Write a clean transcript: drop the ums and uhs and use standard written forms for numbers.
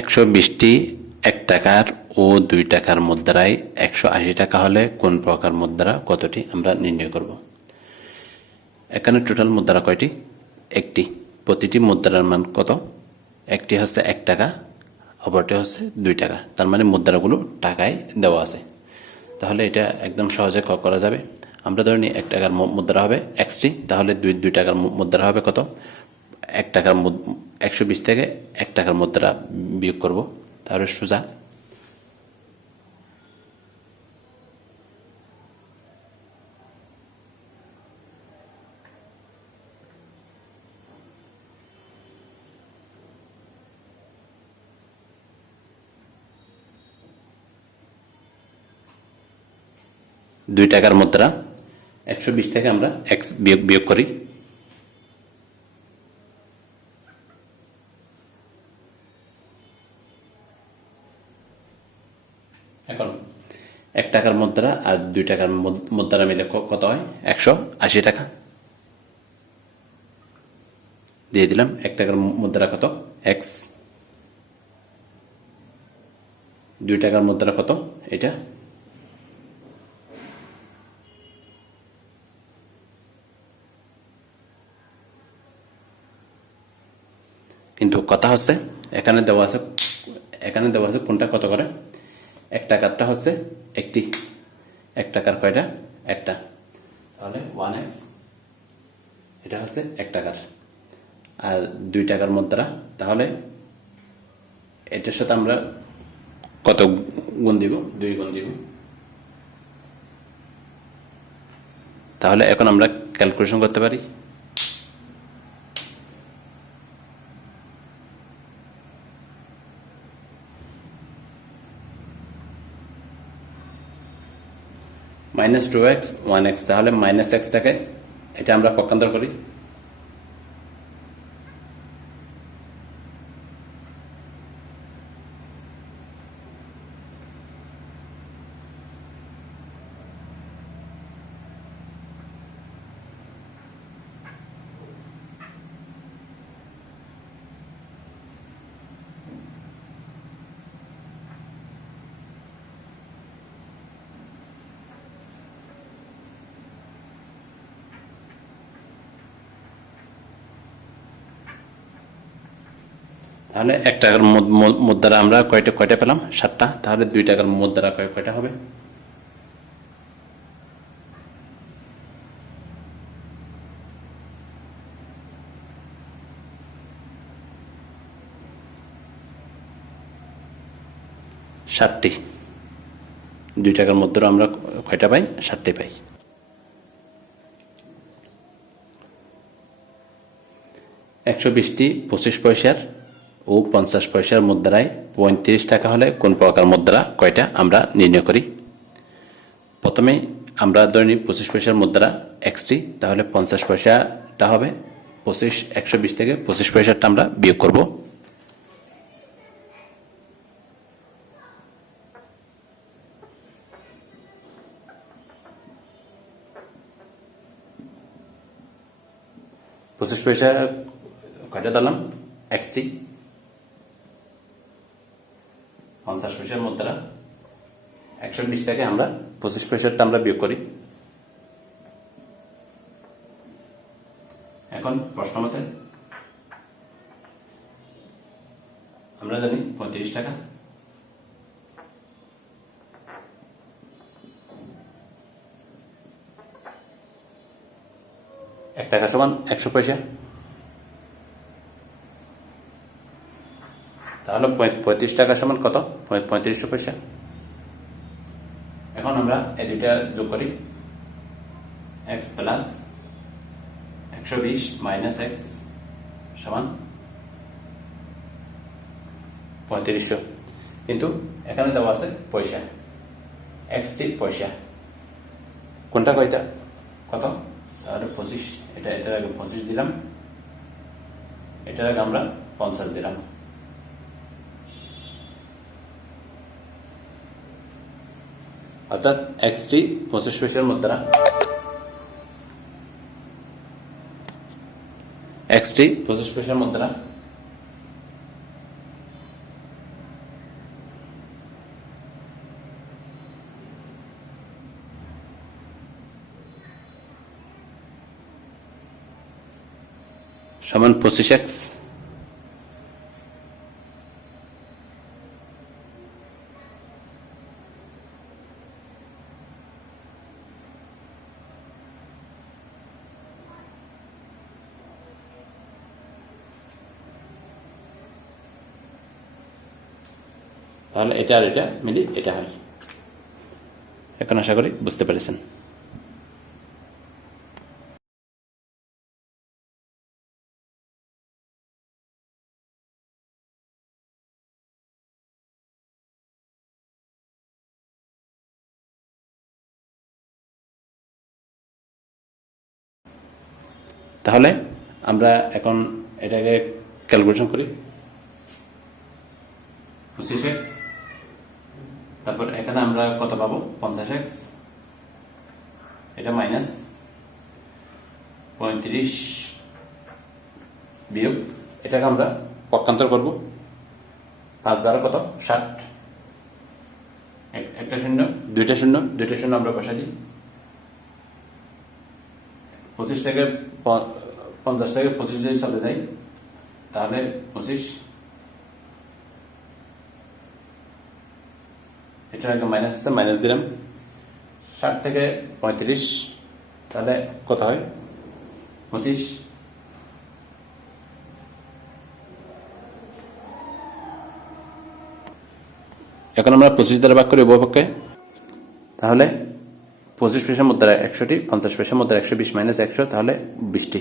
120টি 1 টাকার ও 2 টাকার মুদ্রায় 180 টাকা হলে কোন প্রকার মুদ্রা কতটি আমরা নির্ণয় করব। এখানে টোটাল মুদ্রা কয়টি? একটি। প্রতিটি মুদ্রার মান কত? একটি হচ্ছে 1 টাকা, অপরটি হচ্ছে 2 টাকা। তার মানে মুদ্রাগুলো টাকায় দেওয়া আছে। তাহলে এটা একদম সহজে করা যাবে। আমরা ধরে নিই 1 টাকার মুদ্রা হবে x টি, তাহলে 2 টাকার মুদ্রা হবে কত? 1 টাকার 120 থেকে 1 টাকার মুদ্রা বিয়োগ করব। তাহলে সোজা 2 টাকার মুদ্রা 120 থেকে আমরা x বিয়োগ করি। এখন 1 টাকার মুদ্রা আর 2 টাকার মুদ্রা মিলে কত হয়? 180 টাকা। দিয়ে দিলাম 1 টাকার মুদ্রা কত? x। 2 টাকার মুদ্রা কত? এটা। কিন্তু কথা হচ্ছে এখানে দেওয়া আছে কোনটা কত করে? 1 টাকারটা হচ্ছে একটি। 1 টাকার কয়টা? একটা। তাহলে 1x, এটা হচ্ছে 1 টাকার। আর 2 টাকার মুদ্রা, তাহলে এটার সাথে আমরা কত গুণ দিব? 2 গুণ দিব। তাহলে এখন আমরা ক্যালকুলেশন করতে পারি। -2x 1x, তাহলে -x থাকে, এটা আমরা পক্ষান্তর করি। তাহলে 1 টাকার মুদ্রা আমরা কয়টা পেলাম? 7টা। তাহলে 2 টাকার মুদ্রা কয়টা হবে? ষাটটি। 2 টাকার মুদ্রা আমরা কয়টা পাই? 7টি পাই। একশো 20টি 25 পয়সার ও 50 পয়সার মুদ্রায় 35 টাকা হলে কোন প্রকার মুদ্রা কয়টা আমরা নির্ণয় করি। প্রথমে আমরা ধরে নিই 25 পয়সার মুদ্রা x টি, তাহলে 50 পয়সাটা হবে 120 থেকে 25 পয়সাটা আমরা বিয়োগ করব। পঁচিশ পয়সা কয়টা দিলাম? x টি। 50 পয়সার মুদ্রা 120 থেকে আমরা 25 পয়সাটা আমরা বিয়োগ করি। এখন প্রশ্ন মতে আমরা জানি 35 টাকা। এক টাকা সমান 100 পয়সা। তাহলে 35 টাকা সমান কত? 3500 পয়সা। এখন আমরা এই দুইটা যোগ করি। x প্লাস 120 মাইনাস x সমান 3500। কিন্তু এখানে দেওয়া আছে পয়সা, x টি পয়সা। কোনটা কয়টা? কত? তাহলে 25। এটার আগে 25 দিলাম, এটার আগে আমরা 50 দিলাম। অর্থাৎ x টি 25 পয়সার মুদ্রা, x টি 25 পয়সার মুদ্রা সমান 25x তাহলে এটা আর এটা মিলি এটা হয়। এখন আশা করি বুঝতে পেরেছেন। তাহলে আমরা এখন এটাকে ক্যালকুলেশন করি। 25x, তারপর এখানে আমরা কত পাবো 50x, এটা মাইনাস 35 বিয়োগ এটাকে আমরা পক্ষান্তর করব। 5 দ্বারা কত 60, একটা শূন্য দুইটা শূন্য আমরা বসা দিই। 25 থেকে 50 থেকে 25 যদি চলে যাই তাহলে 25, এটা আগে মাইনাস আছে মাইনাস দিলাম। 60 থেকে 35 তাহলে কত হয় 25। এখন আমরা 25 দ্বারা ভাগ করি উভয় পক্ষে, তাহলে 25 পয়সার মধ্যে 100টি, 50 পয়সার মধ্যে 120 মাইনাস 100 তাহলে 20টি।